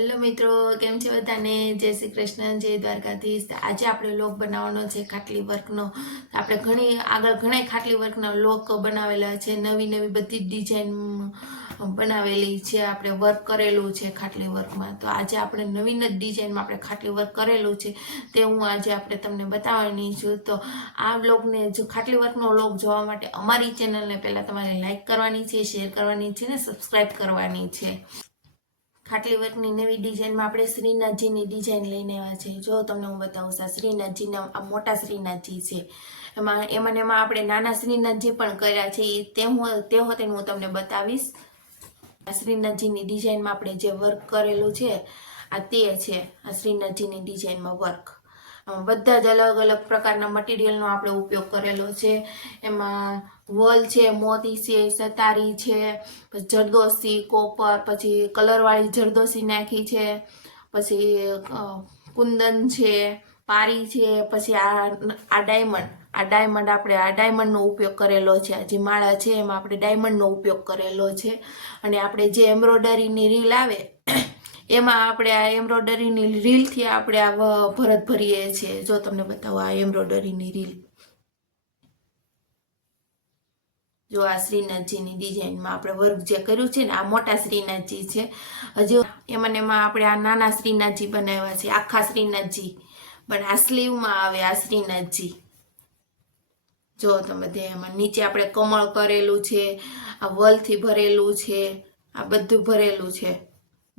Hello મિત્રો, કેમ છે બધાને? જય શ્રી કૃષ્ણ, જય દ્વારકાધીશ. આજે આપણે લોક બનાવવાનો છે ખાટલી વર્કનો. આપણે ઘણી, આગળ ઘણા ખાટલી વર્કના લોક બનાવેલા છે. નવી નવી બધી ડિઝાઇન બનાવેલી છે. આપણે વર્ક કરેલું છે ખાટલી વર્કમાં. તો આજે આપણે નવીન જ ડિઝાઇનમાં આપણે ખાટલી વર્ક કરેલું છે તે હું આજે આપણે તમને બતાવવાની છું. તો આ બ્લોગને જો ખાટલી વર્કનો લોક જોવા માટે અમારી ચેનલને પહેલાં તમારે લાઇક કરવાની છે શેર કરવાની છે ને સબસ્ક્રાઈબ કરવાની છે. ખાટલી વર્કની નવી ડિઝાઇનમાં આપણે શ્રીનાથજીની ડિઝાઇન લઈને આવ્યા છે. જો તમને હું બતાવું છું શ્રીનાથજીના, આ મોટા શ્રીનાથજી છે. એમાં એમાં એમાં આપણે નાના શ્રીનાથજી પણ કર્યા છે. તે હું તે હોતે હું તમને બતાવીશ. આ શ્રીનાથજીની ડિઝાઇનમાં આપણે જે વર્ક કરેલું છે, આ તે છે આ શ્રીનાથજીની ડિઝાઇનમાં વર્ક બધા જ અલગ અલગ પ્રકારના મટીરિયલનો આપણે ઉપયોગ કરેલો છે. એમાં વોલ છે, મોતી છે, સતારી છે જરદોશી, કોપર, પછી કલરવાળી જરદોશી નાખી છે, પછી કુંદન છે, પારી છે, પછી આ આ ડાયમંડ. આ ડાયમંડ આપણે, આ ડાયમંડનો ઉપયોગ કરેલો છે. જે માળા છે એમાં આપણે ડાયમંડનો ઉપયોગ કરેલો છે. અને આપણે જે એમ્બ્રોડરીની રીલ આવે એમાં આપણે આ એમ્બ્રોડરીની રીલથી આપણે આ ભરત ભરીએ છીએ. જો તમને બતાવો આ એમ્બ્રોડરીની રીલ. જો આ શ્રીનાથજીની ડિઝાઇનમાં આપણે વર્ક જે કર્યું છે ને, આ મોટા શ્રીનાથજી છે. હજુ એમાં એમાં આપણે આ નાના શ્રીનાથજી બનાવ્યા છે, આખા શ્રીનાથજી. પણ આ સ્લીવમાં આવે આ શ્રીનાથજી. જો તમે એમાં નીચે આપણે કમળ કરેલું છે, આ વલથી ભરેલું છે, આ બધું ભરેલું છે.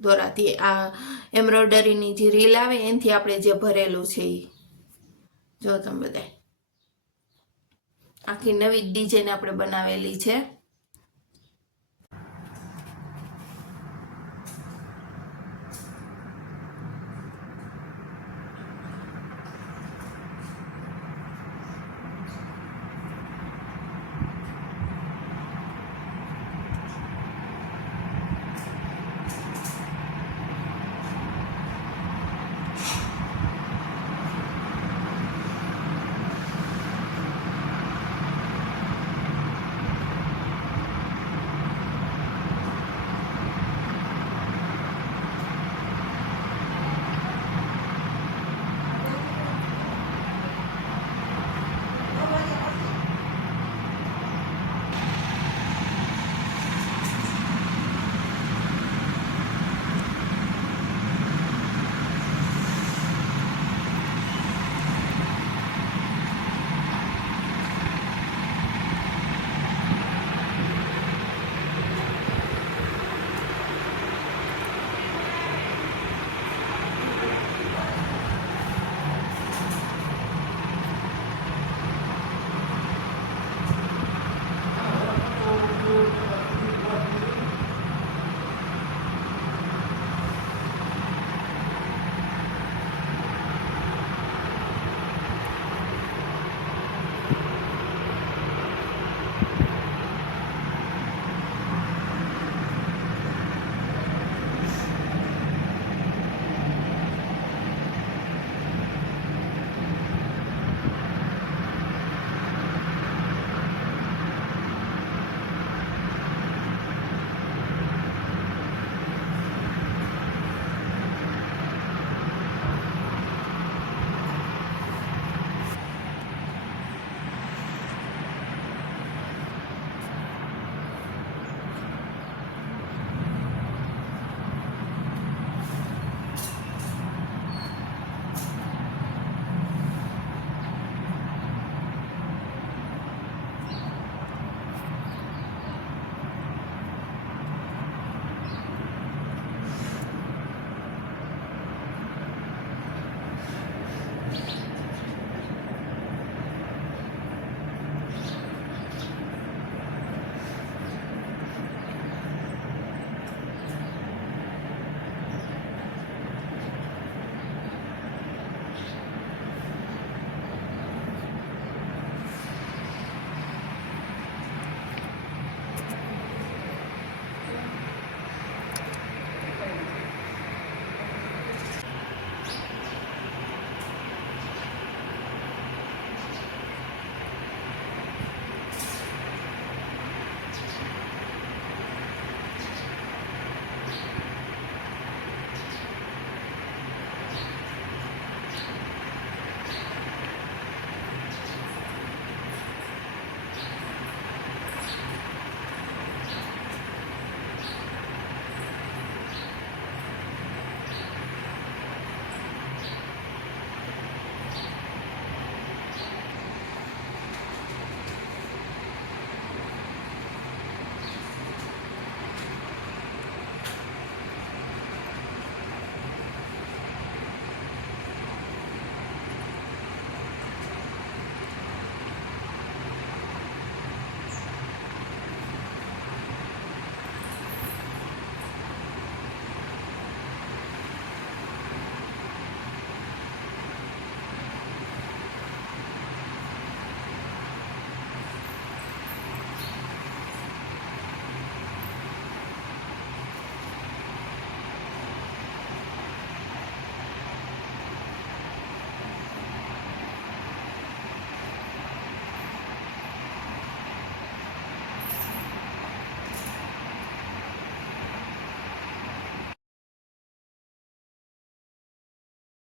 દોરાથી આ એમ્બ્રોઇડરીની જે રીલ આવે એનાથી આપણે જે ભરેલું છે એ જો તમે બધા આખી નવી ડિઝાઇન આપણે બનાવેલી છે.